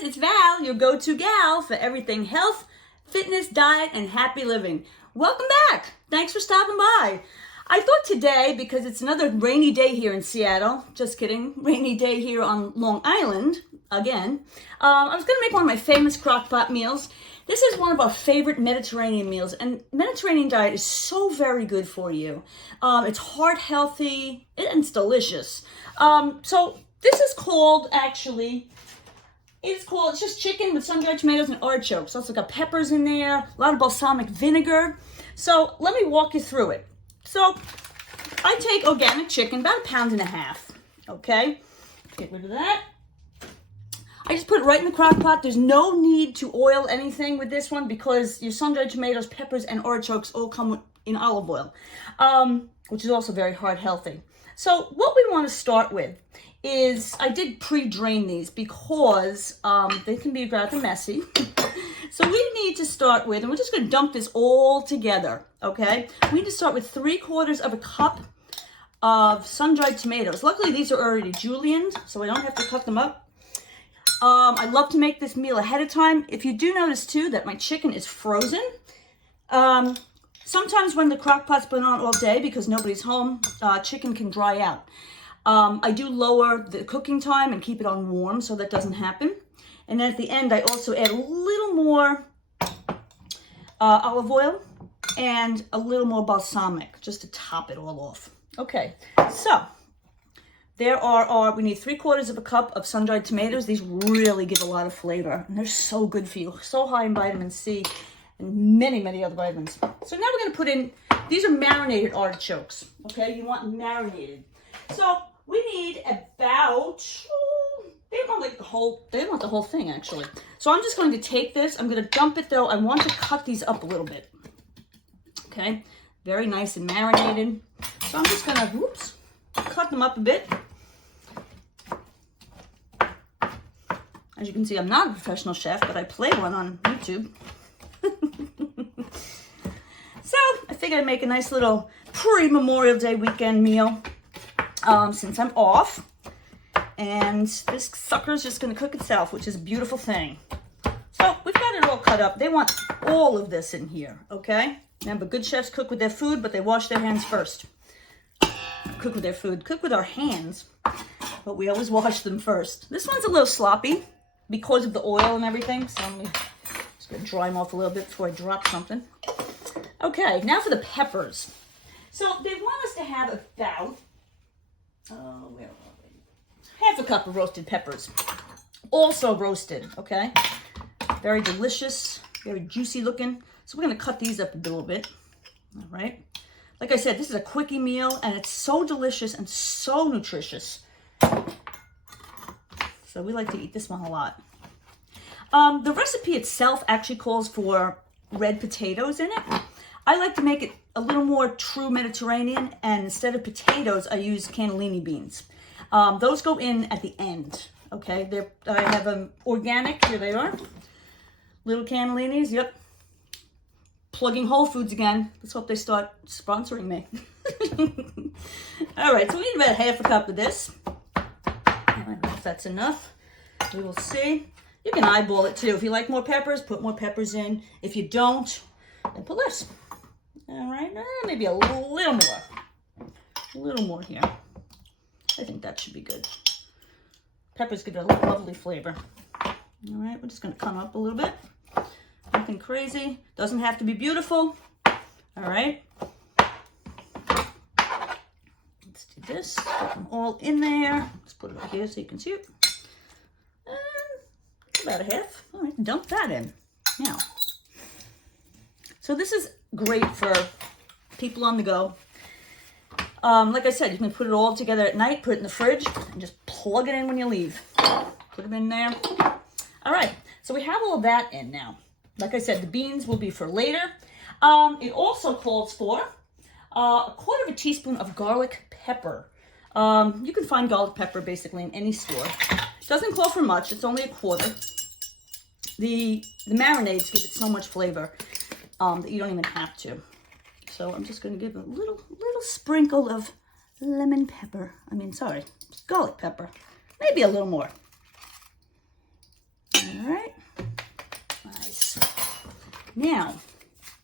guys, it's Val, your go-to gal for everything health, fitness, diet, and happy living. Welcome back. Thanks for stopping by. I thought today, because it's another rainy day here in Seattle, just kidding, rainy day here on Long Island, again, I was going to make one of my famous Crockpot meals. This is one of our favorite Mediterranean meals, and Mediterranean diet is so very good for you. It's heart healthy, and it's delicious. So this is called, actually, it's just chicken with sun-dried tomatoes and artichokes. Also got peppers in there, a lot of balsamic vinegar. So let me walk you through it. So I take organic chicken, about 1.5 pounds, okay? Get rid of that. I just put it right in the crock pot. There's no need to oil anything with this one because your sun-dried tomatoes, peppers, and artichokes all come in olive oil, which is also very heart healthy. So what we want to start with is, I did pre-drain these because they can be rather messy. So we need to start with, and we're just going to dump this all together, okay? We need to start with 3/4 cup of sun-dried tomatoes. Luckily, these are already julienned, so I don't have to cut them up. I love to make this meal ahead of time. If you do notice, too, that my chicken is frozen. Sometimes when the crock pot's been on all day because nobody's home, chicken can dry out. I do lower the cooking time and keep it on warm so that doesn't happen. And then at the end, I also add a little more olive oil and a little more balsamic just to top it all off. Okay, so there are we need 3/4 cup of sun-dried tomatoes. These really give a lot of flavor, and they're so good for you. So high in vitamin C and many, many other vitamins. So now we're going to put in, these are marinated artichokes, okay? You want marinated. So we need about, they want the whole thing, actually. So I'm just going to take this. I'm going to dump it, though. I want to cut these up a little bit, okay? Very nice and marinated. So I'm just going to, cut them up a bit. As you can see, I'm not a professional chef, but I play one on YouTube. So I figured I'd make a nice little pre-Memorial Day weekend meal since I'm off. And this sucker's just going to cook itself, which is a beautiful thing. So we've got it all cut up. They want all of this in here, okay? Remember, good chefs cook with their food, but they wash their hands first. Cook with their food. Cook with our hands, but we always wash them first. This one's a little sloppy because of the oil and everything, so I'm just going to dry them off a little bit before I drop something. Okay, now for the peppers. So they want us to have about, where are we? 1/2 cup of roasted peppers. Also roasted, okay? Very delicious, very juicy looking. So we're going to cut these up a little bit, all right? Like I said, this is a quickie meal, and it's so delicious and so nutritious. So we like to eat this one a lot. The recipe itself actually calls for red potatoes in it. I like to make it a little more true Mediterranean, and instead of potatoes, I use cannellini beans. Those go in at the end, okay? I have them organic, here they are. Little cannellinis, yep. Plugging Whole Foods again. Let's hope they start sponsoring me. All right, so we need about 1/2 cup of this. I don't know if that's enough. We will see. You can eyeball it too. If you like more peppers, put more peppers in. If you don't, then put less. All right, maybe a little more. A little more here. I think that should be good. Peppers give it a lovely flavor. All right, we're just going to come up a little bit. Nothing crazy. Doesn't have to be beautiful. All right. Let's do this. Put them all in there. Let's put it right here so you can see it. And about 1/2. All right, dump that in. Now, so this is great for people on the go. Like I said, you can put it all together at night, put it in the fridge, and just plug it in when you leave. Put them in there. All right, so we have all that in now. Like I said, the beans will be for later. It also calls for 1/4 teaspoon of garlic pepper. You can find garlic pepper basically in any store. It doesn't call for much. It's only 1/4. The marinades give it so much flavor that you don't even have to. So I'm just going to give a little sprinkle of lemon pepper. Garlic pepper. Maybe a little more. All right. Nice. Now,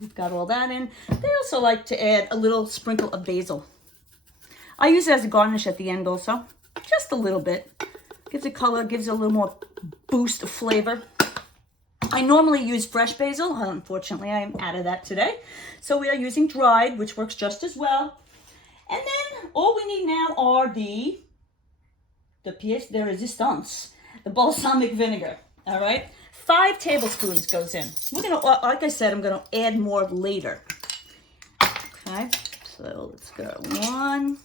we've got all that in. They also like to add a little sprinkle of basil. I use it as a garnish at the end also. Just a little bit. Gives it color, gives it a little more boost of flavor. I normally use fresh basil. Unfortunately, I am out of that today. So we are using dried, which works just as well. And then all we need now are the pièce de résistance, the balsamic vinegar. All right, 5 tablespoons goes in. We're gonna, like I said, I'm gonna add more later. Okay, so let's go 1,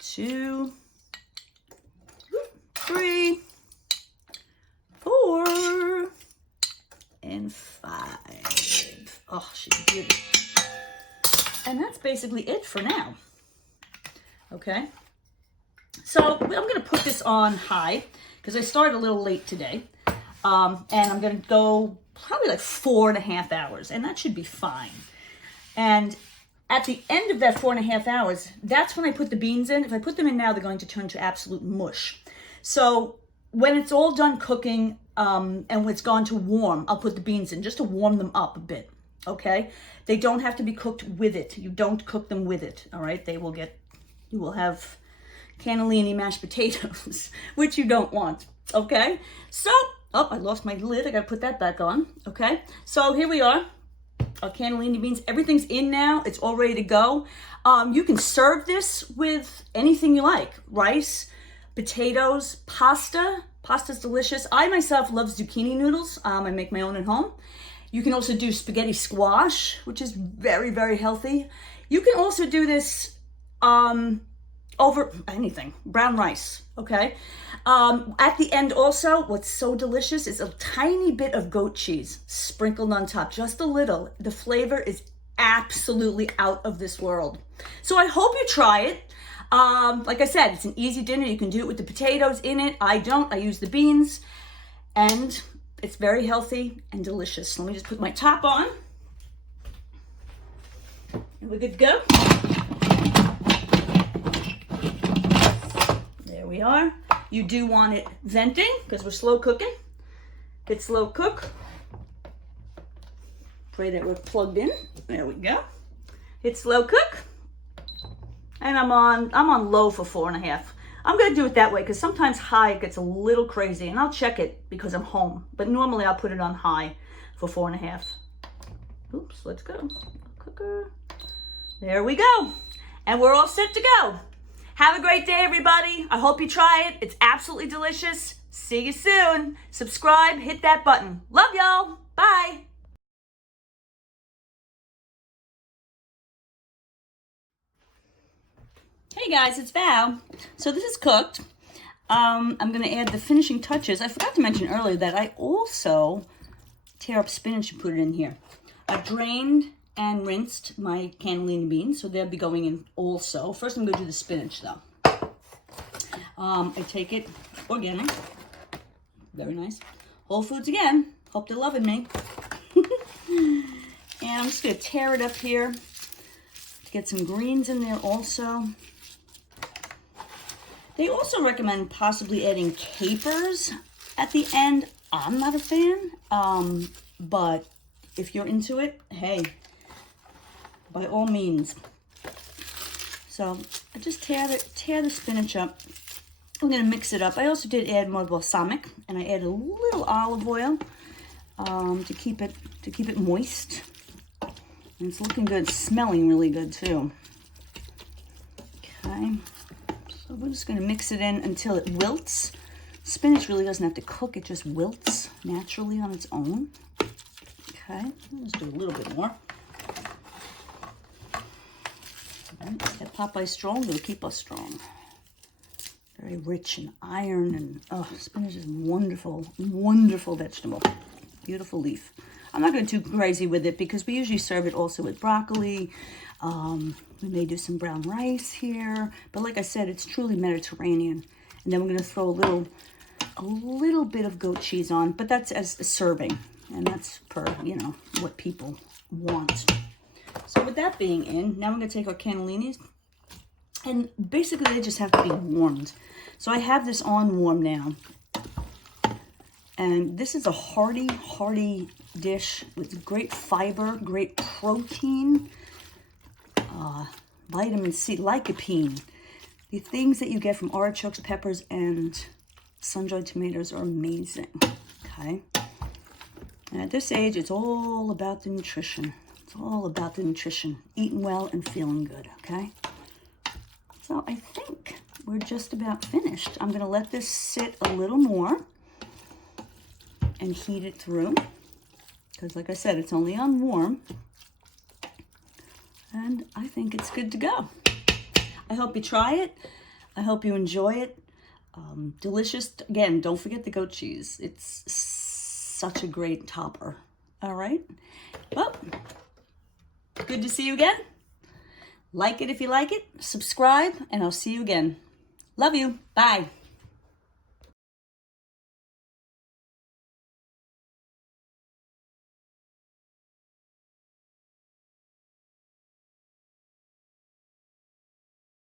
2, 3, 4, and 5. Oh, she's beautiful. And that's basically it for now. Okay. So I'm going to put this on high because I started a little late today. And I'm going to go probably like 4.5 hours, and that should be fine. And at the end of that 4.5 hours, that's when I put the beans in. If I put them in now, they're going to turn to absolute mush. So when it's all done cooking and when it's gone to warm, I'll put the beans in just to warm them up a bit. Okay? They don't have to be cooked with it. You don't cook them with it. All right? You will have cannellini mashed potatoes, which you don't want. Okay? So, oh, I lost my lid. I got to put that back on. Okay? So here we are. Our cannellini beans. Everything's in now. It's all ready to go. You can serve this with anything you like. Rice, potatoes, pasta. Pasta's delicious. I myself love zucchini noodles. I make my own at home. You can also do spaghetti squash, which is very, very healthy. You can also do this over anything. Brown rice, okay? At the end also, what's so delicious is a tiny bit of goat cheese sprinkled on top, just a little. The flavor is absolutely out of this world. So I hope you try it. Like I said, it's an easy dinner. You can do it with the potatoes in it. I don't. I use the beans. And it's very healthy and delicious. Let me just put my top on. And we're good to go. There we are. You do want it venting because we're slow cooking. Hit slow cook. Pray that we're plugged in. There we go. Hit slow cook. And I'm on low for 4.5. I'm going to do it that way because sometimes high gets a little crazy, and I'll check it because I'm home. But normally I'll put it on high for 4.5. Oops, let's go. Cooker. There we go. And we're all set to go. Have a great day, everybody. I hope you try it. It's absolutely delicious. See you soon. Subscribe, hit that button. Love y'all. Bye. Hey guys, it's Val. So this is cooked. I'm going to add the finishing touches. I forgot to mention earlier that I also tear up spinach and put it in here. I drained and rinsed my cannellini beans, so they'll be going in also. First I'm going to do the spinach though. I take it organic. Very nice. Whole Foods again. Hope they're loving me. And I'm just going to tear it up here to get some greens in there also. They also recommend possibly adding capers at the end. I'm not a fan, but if you're into it, hey, by all means. So I just tear the spinach up. I'm going to mix it up. I also did add more balsamic, and I added a little olive oil to keep it moist. And it's looking good, smelling really good too. Okay. So we're just going to mix it in until it wilts. Spinach really doesn't have to cook. It just wilts naturally on its own. Okay, let's do a little bit more. Right. That Popeye strong will keep us strong. Very rich in iron, and spinach is a wonderful, wonderful vegetable. Beautiful leaf. I'm not going too crazy with it because we usually serve it also with broccoli. We may do some brown rice here, but like I said, it's truly Mediterranean. And then we're going to throw a little bit of goat cheese on, but that's as a serving, and that's per, what people want. So with that being in, now we're going to take our cannellinis, and basically they just have to be warmed. So I have this on warm now. And this is a hearty dish with great fiber, great protein, vitamin C, lycopene. The things that you get from artichokes, peppers, and sun-dried tomatoes are amazing, okay? And at this age, it's all about the nutrition. It's all about the nutrition, eating well and feeling good, okay? So I think we're just about finished. I'm gonna let this sit a little more and heat it through, because like I said, it's only on warm, and I think it's good to go. I hope you try it. I hope you enjoy it. Delicious. Again, don't forget the goat cheese. It's such a great topper. All right. Well, good to see you again. Like it if you like it. Subscribe, and I'll see you again. Love you. Bye.